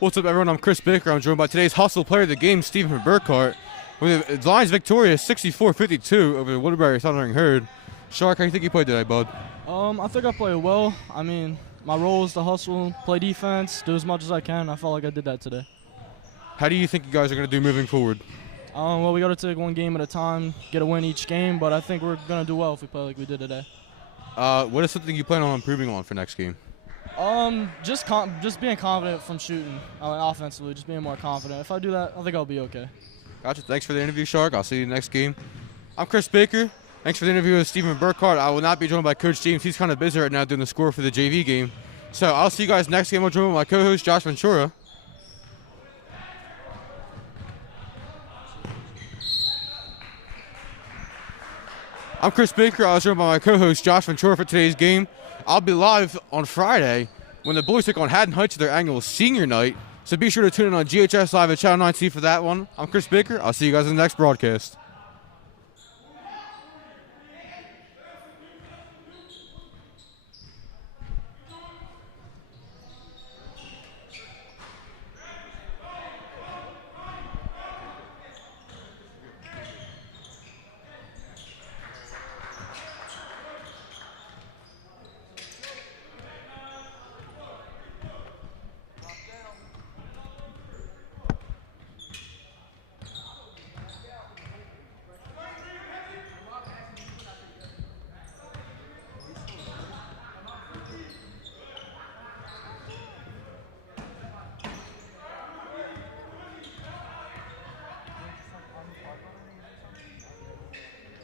What's up, everyone? I'm Chris Baker. I'm joined by today's hustle player of the game, Stephen Burkhart. With the Lions victorious 64-52 over the Woodbury Thundering Herd. Shark, how do you think you played today, bud? I think I played well. I mean, my role is to hustle, play defense, do as much as I can. I felt like I did that today. How do you think you guys are going to do moving forward? Well, we got to take one game at a time, get a win each game, but I think we're going to do well if we play like we did today. What is something you plan on improving on for next game? Just being confident from shooting offensively, just being more confident. If I do that, I think I'll be okay. Gotcha. Thanks for the interview, Shark. I'll see you next game. I'm Chris Baker. Thanks for the interview with Stephen Burkhart. I will not be joined by Coach James. He's kind of busy right now doing the score for the JV game. So I'll see you guys next game. I'll join with my co-host, Josh Ventura. I'm Chris Baker. I was joined by my co-host, Josh Ventura, for today's game. I'll be live on Friday when the boys take on Haddon Heights for their annual senior night. So be sure to tune in on GHS Live at Channel 9C for that one. I'm Chris Baker. I'll see you guys in the next broadcast.